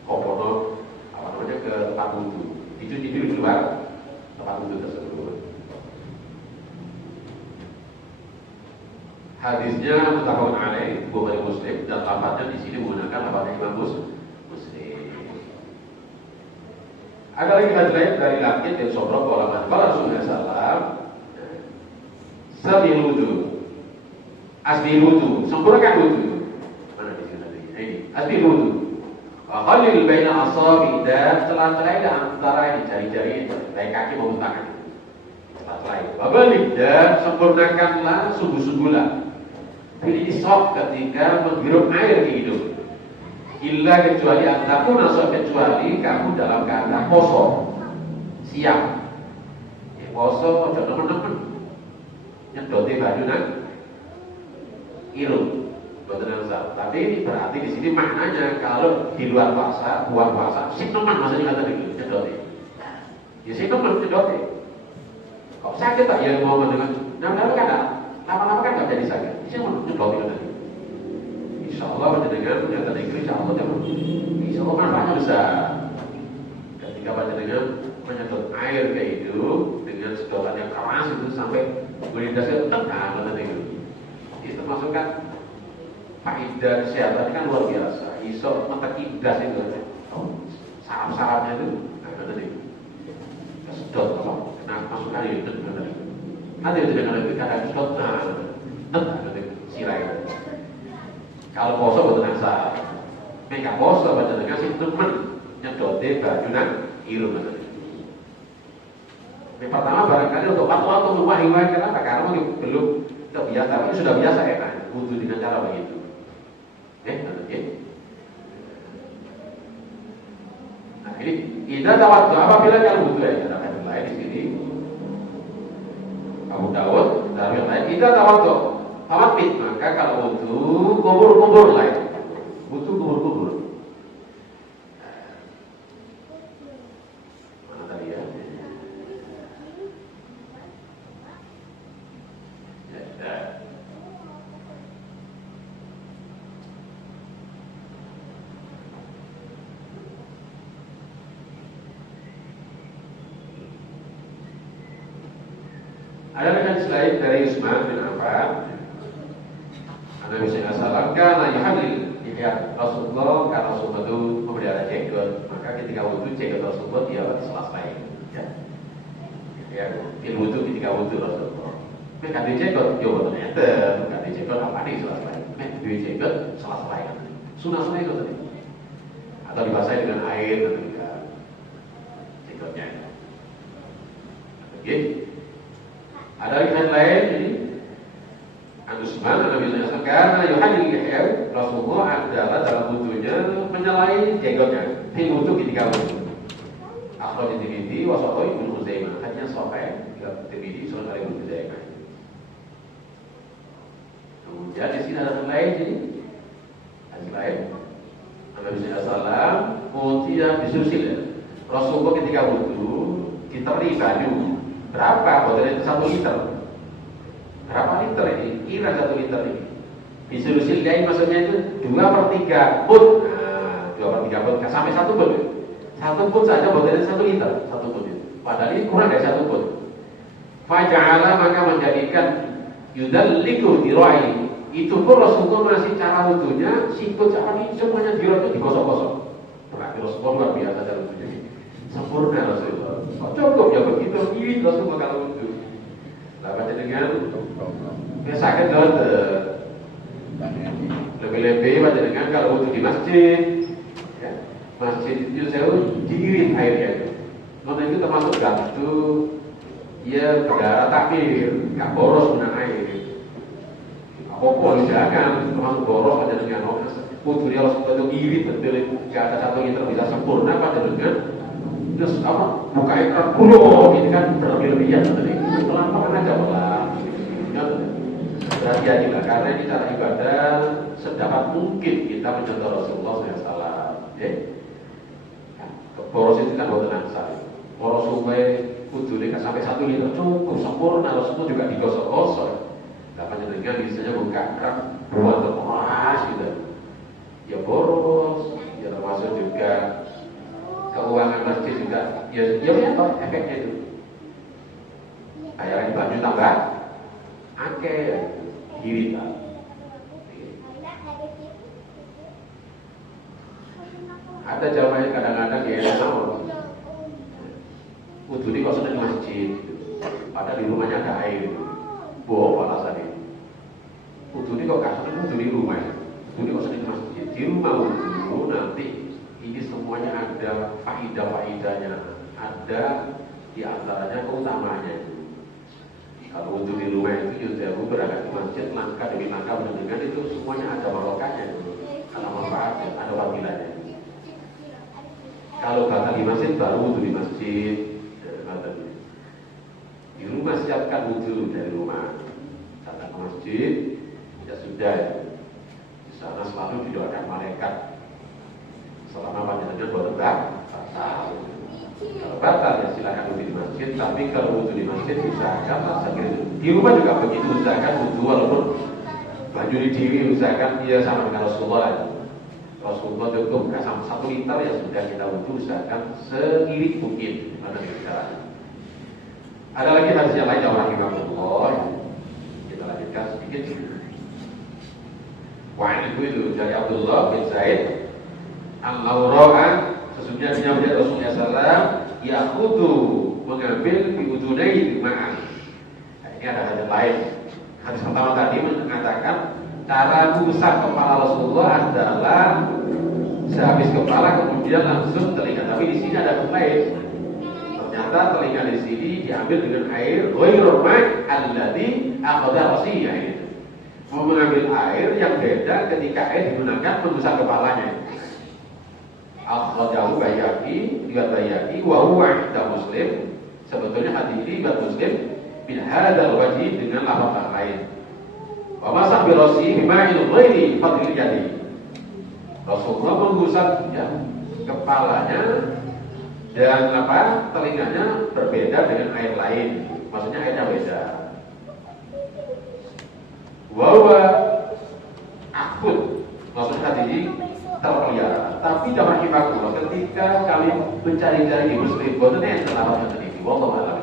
Kopono apa namanya ke tempat wudhu, dicuci dulu di luar tempat wudhu tersebut. Hadisnya muttafaqun alaih, Bukhari Muslim, dan lafadznya di sini menggunakan lafadznya Imam Muslim. Ada lagi hadis lain dari Lakit dan Sobrok ulama Rasulullah SAW, sabil wudu, asbil wudu, sempurnakan wudu. Mana di sini tadi? Ini asbil wudu. Khalil baina asabi, dan celah-celah antara jari-jari baik kaki maupun tangan. Celah-celah. Wabalik, dan sempurnakanlah subuh-subuhlah. Pilih isok ketika menghirup air di hidung. Illa kecuali antaku nasab, kecuali kamu dalam keadaan poso siap. Ya, poso ojo nemen-nemen nyedoti baju nang irung boten ansal. Tapi ini berarti di sini maknanya kalau di luar puasa, buang puasa, sik nemen maksudnya kata dulu nyedoti. Ya sik nemen nyedoti. Kok sakit tak ya mau dengan lama-lama kan lama-lama kan enggak jadi sakit. Sik nyedoti nanti. Insyaallah dengan pernyataan itu insyaallah insyaallah manfaatnya besar. Ketika panjenengan menyedot air kayak itu dengan sedotan yang keras itu sampai melindas ke tengah kata itu. Itu termasuk kan faedah kesehatan kan luar biasa. Iso mata indas itu kan. Saraf-sarafnya itu kata itu. Sedot kalau kena masukkan itu kata itu. Nanti itu dengan itu kadang sedot kata itu sirai. Kalau poso betul asal, mereka poso baca dengan si teman nyedote baju nang irung betul. Yang pertama barangkali untuk waktu wahyu-wahyu kenapa? Karena belum terbiasa, tapi sudah biasa ya kan, wudhu dengan cara begitu. Nah ini tidak tawadhu apabila kalian wudhu ya, ada yang lain di sini. Abu Dawud dan yang lain tidak tawadhu. Awat maka kalau wudhu kubur-kubur lain, wudhu kubur-kubur. Mana tadi ya? Ada dengan selain dari Utsman bin Affan. Nabi SAW karena yuhalil dilihat Rasulullah karena Rasulullah itu memelihara jenggot, maka ketika wudhu jenggot Rasulullah dia selesai. Ya, wudhu ketika wudhu Rasulullah. Mereka di jenggot, coba ternyata mereka di jenggot apa nih selesai? Mereka di jenggot selesai. Sunah-sunah itu tadi. Atau dibasahi dengan air ketika jenggotnya. Oke. Ada ikan lain jadi. Usman Nabi SAW karena Yohanes Yahya Rasulullah adalah dalam wudhunya menyelai jenggotnya. Di wudhu ketika wudhu. Akhraj Tirmidzi wa Sahih Ibnu Khuzaimah. Hanya sampai Tirmidzi Sunan Ibnu Khuzaimah. Kemudian di sini ada yang lain jadi hadis lain. Nabi SAW kemudian disusil. Rasulullah ketika wudhu diteri baju berapa? Botolnya 1 liter. Berapa liter ini? Kira 1 liter ini. Disuruh lain maksudnya itu 2/3 put. Nah, 2/3 put sampai 1 put. 1 put saja botolnya 1 liter, 1 put itu. Padahal ini kurang dari 1 put. Faja'ala maka menjadikan yudalliku dirai. Itu pun Rasulullah masih cara wudhunya sikut cara ini semuanya dirot itu digosok-gosok. Berarti Rasulullah luar biasa cara wudhunya. Sempurna Rasulullah. Cukup ya begitu ini Rasulullah kalau wudhu. Baca dengan sakit dong, lebih-lebih baca dengan kalau wudhu di masjid, ya, masjid itu saya diirit airnya. Nona itu termasuk gantu, ya berdarah takbir, nggak boros guna air. Apa-apa jangan termasuk boros baca dengan wudhu dia harus betul irit betul, nggak ada 1 liter bisa sempurna baca dengan terus apa buka ekran kulo ini kan berlebih-lebihan tadi. Pelan-pelan aja pelan. Berhati-hatilah karena ini cara ibadah sedapat mungkin kita mencontoh Rasulullah SAW. Boros itu kan buatan ansar. Boros supaya wudhunya sampai 1 liter cukup sempurna. Rasulullah juga digosok-gosok. panjenengan misalnya buka keran buat terkemas gitu, ya boros, ya termasuk juga keuangan masjid juga, ya apa efeknya itu? Bayaran baju tambah, akeh, irit. Ada jamaah yang kadang-kadang ya enak, wudhu ini kok sudah di masjid, padahal di rumahnya ada air, bohong alasannya. Wudhu ini kok gak sudah wudhu di rumah, wudhu ini kok sudah di masjid, di rumah wudhu nanti ini semuanya ada faidah-faidahnya, ada di antaranya keutamanya. Kalau wudhu di rumah itu jauh berangkat di masjid, langkah demi langkah dengan itu semuanya ada barokahnya, ada manfaatnya, ada fadilahnya. Kalau batal di masjid baru wudhu di masjid. Di rumah siapkan wudhu dari rumah, datang ke masjid, ya sudah. Di sana selalu didoakan malaikat. Selama panjenengan baru batal. Kalau batal ya silakan wudhu di masjid. Tapi kalau wudhu di masjid usahakan di rumah juga begitu, usahakan wudhu walaupun baju di diri, usahakan dia sama dengan Rasulullah. Rasulullah cukup sampai 1 liter ya sudah kita wudhu, usahakan seirit mungkin mana kita. Ada lagi hadis yang lain yang rahimahullah. Kita lanjutkan sedikit. Wah itu dari Abdullah bin Zaid Al-Lawra'an, sesungguhnya dia melihat Rasulullah SAW yaqudu mengambil di udunai ma'an. Nah, ini ada hadis lain. Hadis pertama tadi mengatakan cara mengusap kepala Rasulullah adalah sehabis kepala kemudian langsung telinga. Tapi di sini ada lain. Ternyata telinga di sini diambil dengan air ghairul ma' alladzi akhadha rasiyah itu. Mau mengambil air yang beda ketika air digunakan mengusap kepalanya. Akhadahu Bayhaqi, riwayat Bayhaqi wa huwa inda Muslim. Sebetulnya hadis ini riwayat Muslim bin hadzal wajh dengan lafaz lain. Wa masah bi rasi bima'il ghairi fadlil yadi. Rasulullah mengusap ya, kepalanya dan telinganya berbeda dengan air lain. Maksudnya airnya beda. Wa huwa akut. Maksudnya tadi terpelihara. Tapi jangan himakullah ketika kalian mencari-cari di Muslim, boten enten lafaznya tadi. Wallahu a'lam.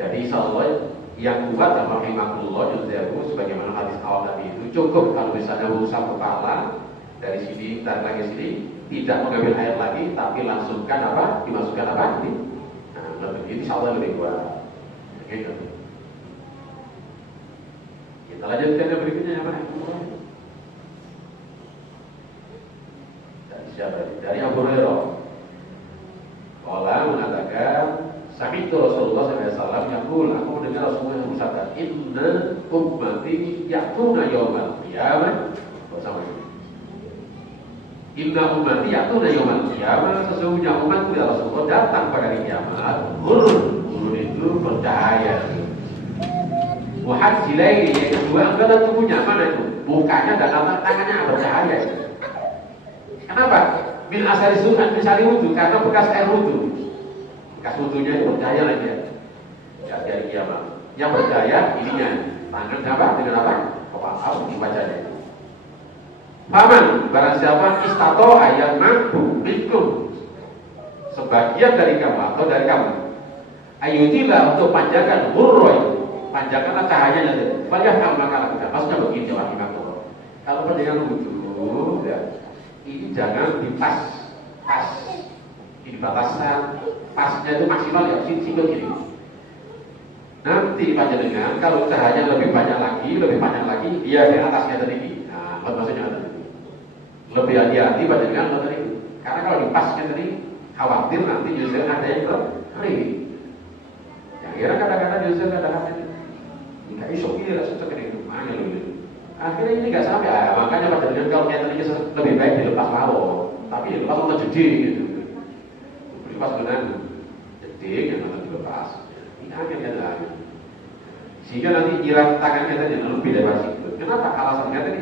Jadi insyaallah yang kuat dan rahimahullah yuzahu sebagaimana hadis awal tadi itu cukup kalau misalnya mengusap kepala dari sini dan lagi sini tidak mengambil air lagi tapi langsungkan dimasukkan ini. Nah, ini insyaallah lebih kuat. Begitu. Kita lanjutkan yang berikutnya ya Pak. Dari Abu Hurairah. Allah mengatakan Sami'tu Rasulullah SAW yaqul, aku mendengar Rasulullah yang bersabda, inna ummati ya'tuna yawmal qiyamah. Bersama ini. Inna ummati ya'tuna yawmal qiyamah, sesungguhnya umatku ya Rasulullah datang pada hari kiamat. Gurun itu bercahaya. Muhajjilaini, yaitu dua anggota tubuhnya, mana itu? Mukanya dan tangannya bercahaya. Kenapa? Min asari sunnah, misalnya wudhu, karena bekas air wudhu. Bekas wudhunya itu bercahaya lagi ya. Dari kiamat. Yang bercahaya ininya, tangan apa? Dengan apa? Kepala di wajahnya. Paman, barang siapa istato ayat mampu minkum, sebagian dari kamu atau dari kamu, ayutilah untuk panjangkan hurroi, panjangkanlah cahayanya. Bagaimana maka lakukan? Maksudnya begini, rahimahullah. Kalau panjangan wudhu, ya, ini jangan dipas, ini batasan, pasnya itu maksimal ya, simpel gini. Nanti panjenengan kalau cahayanya lebih banyak lagi, dia di atasnya tadi. Nah, maksudnya tadi. Lebih hati-hati panjenengan tadi. Karena kalau dipasnya tadi, khawatir nanti justru ada yang kering. Yang kira kadang-kadang justru kadang-kadang nggak iso kira sesuatu itu mana loh. Akhirnya ini nggak sampai, makanya panjenengan kalau nyatanya lebih baik dilepas lawo, tapi dilepas untuk jeding gitu. Dilepas dengan jeding yang nanti dilepas. Ini akhirnya ada. Sehingga nanti jirat tangannya tadi lebih lebar sikit. Kenapa? Alasannya tadi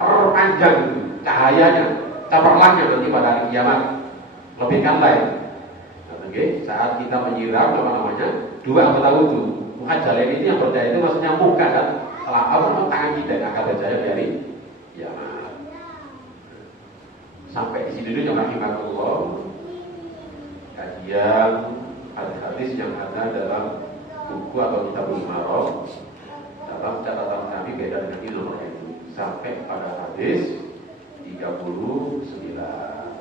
perpanjang cahayanya, cemerlangnya nanti pada hari kiamat lebih kantai. Oke, saat kita menyiram dua anggota wudhu, Ajalain itu yang berjaya itu maksudnya muka kan, apa tangan kita yang akan berjaya dari ya. Sampai di sini dulu yang rahimahullah kajian hadis-hadis yang ada dalam buku atau kitabul marah dalam catatan kami beda dengan ini nomor itu sampai pada hadis 39.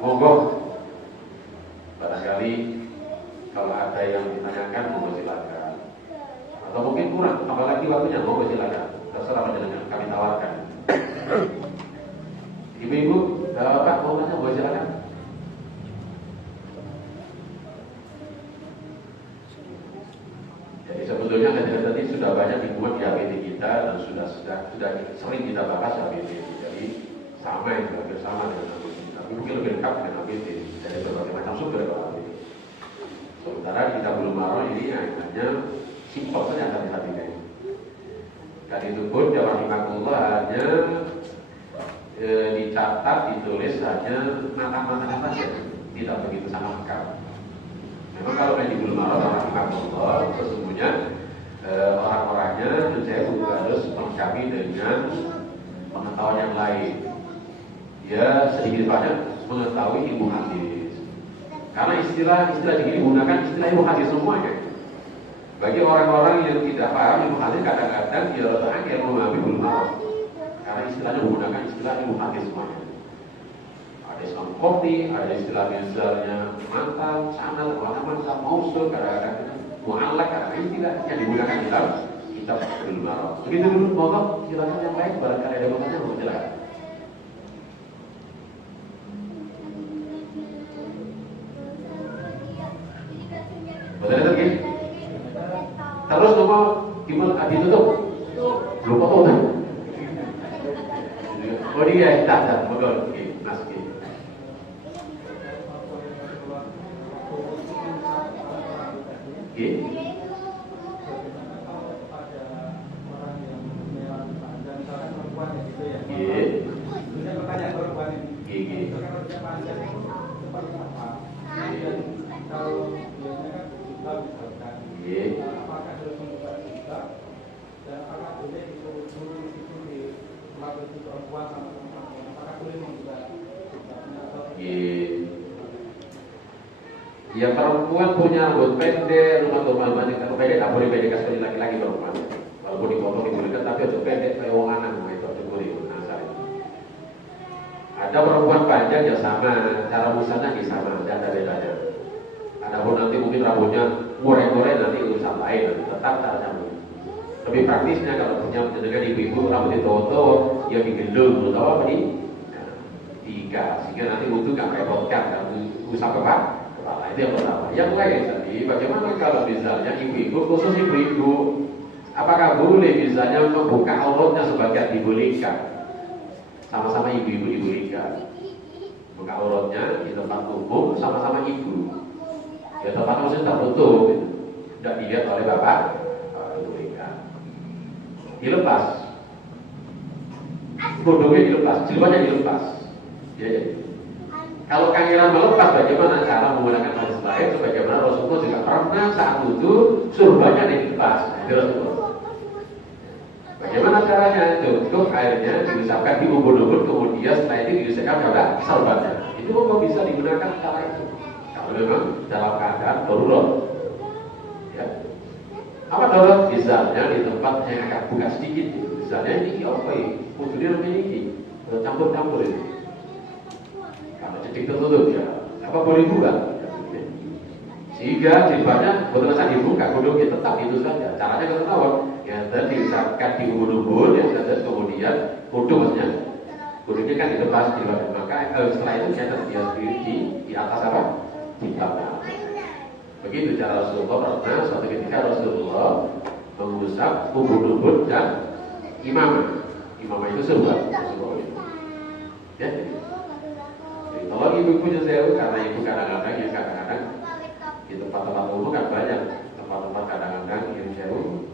Monggo barangkali kalau ada yang ditanyakan monggo silakan, atau mungkin kurang apalagi waktunya monggo silakan, terserah dengan kami tawarkan. Ibu-ibu, Pak mau tanya monggo silakan. Jadi sebetulnya kajian tadi sudah banyak dibuat di APD kita dan sudah sering kita bahas APD. Jadi sama itu, hampir sama dengan APD. Tapi mungkin lebih lengkap dengan APD dari berbagai macam sumber kalau APD. Sementara kita belum marah ini hanya simpel saja tadi-tadi ini. Dan itu pun dalam rahimahullah hanya dicatat, ditulis hanya mata-matanya saja, tidak begitu sangat lengkap. Memang kalau yang di belum marah rahimahullah sesungguhnya orang-orangnya saya harus melengkapi dengan pengetahuan yang lain. Ya sedikit banyak mengetahui ilmu hadis. Karena istilah ini digunakan istilah ilmu hadis semuanya. Bagi orang-orang yang tidak paham ilmu hadis kadang-kadang dia letakkan ilmu hadis belum marah. Karena istilahnya menggunakan istilah ilmu hadis semuanya. Ada Islam Qurti, ada istilah misalnya mantan, sanad, mantap, mausul, kadang-kadang mu'allaq, kadang-kadang istilah yang digunakan dalam kitab belum marah. Begitu dulu, monggo silakan yang lain barangkali ada pertanyaan, monggo silakan. Betul lagi? Terus nomor gimana ditutup? Belum potong kan? Oh dia tak, betul. Oke, masukin. Oke. Ya perempuan punya rambut pendek, rumah banyak kalau pendek tak boleh pendek sekali laki-laki perempuan. Walaupun dipotong dibolehkan tapi untuk pendek kayak wong anak itu tidak boleh. Ada perempuan panjang ya sama, cara busanya sama, tidak ada bedanya. Adapun nanti mungkin rambutnya murai-murai nanti urusan lain, tetap caranya begitu. Lebih praktisnya kalau punya dengan ibu-ibu rambut itu ya digelung, tahu apa nih? Tiga, sehingga nanti wudhu nggak repotkan dan usah apa? Itu yang pertama. Yang lain tadi, bagaimana kalau misalnya ibu-ibu, khusus ibu-ibu, apakah boleh misalnya membuka auratnya sebagian dibolehkan? Sama-sama ibu-ibu dibolehkan. Buka auratnya di tempat umum sama-sama ibu. Ya tempat maksudnya tidak tutup, tidak dilihat oleh bapak, dibolehkan. Dilepas, kodoknya dilepas, jilbabnya dilepas. Ya, ya. Kalau kangeran melepas, bagaimana cara menggunakan hadis lain? Sebagaimana Rasulullah juga pernah saat wudhu surbannya dilepas. Itu Rasulullah. Bagaimana caranya? Cukup airnya diusapkan di ubun-ubun, kemudian setelah itu diusapkan pada sorbannya. Itu kok bisa digunakan cara itu? Kalau memang dalam keadaan darurat. Ya. Apa darurat? Misalnya di tempat yang agak buka sedikit. Misalnya ini apa ya? Wudhunya namanya ini campur-campur ini. Kalau cedik tertutup ya, apa boleh buka? Sehingga jilbabnya betul saja dibuka, kodoknya tetap itu saja. Caranya kita tahu, ya tadi diusapkan di ubun-ubun, ya kemudian kodok maksudnya, kodoknya kan dilepas jilbabnya. Maka setelah itu kita dia di atas apa? Jilbabnya. Begitu cara Rasulullah pernah suatu ketika Rasulullah mengusap ubun-ubun dan imamah. Imamah itu surban. Ya. Kalau ibu punya saya karena ibu kadang-kadang di tempat-tempat umum kan banyak tempat-tempat kadang-kadang yang jauh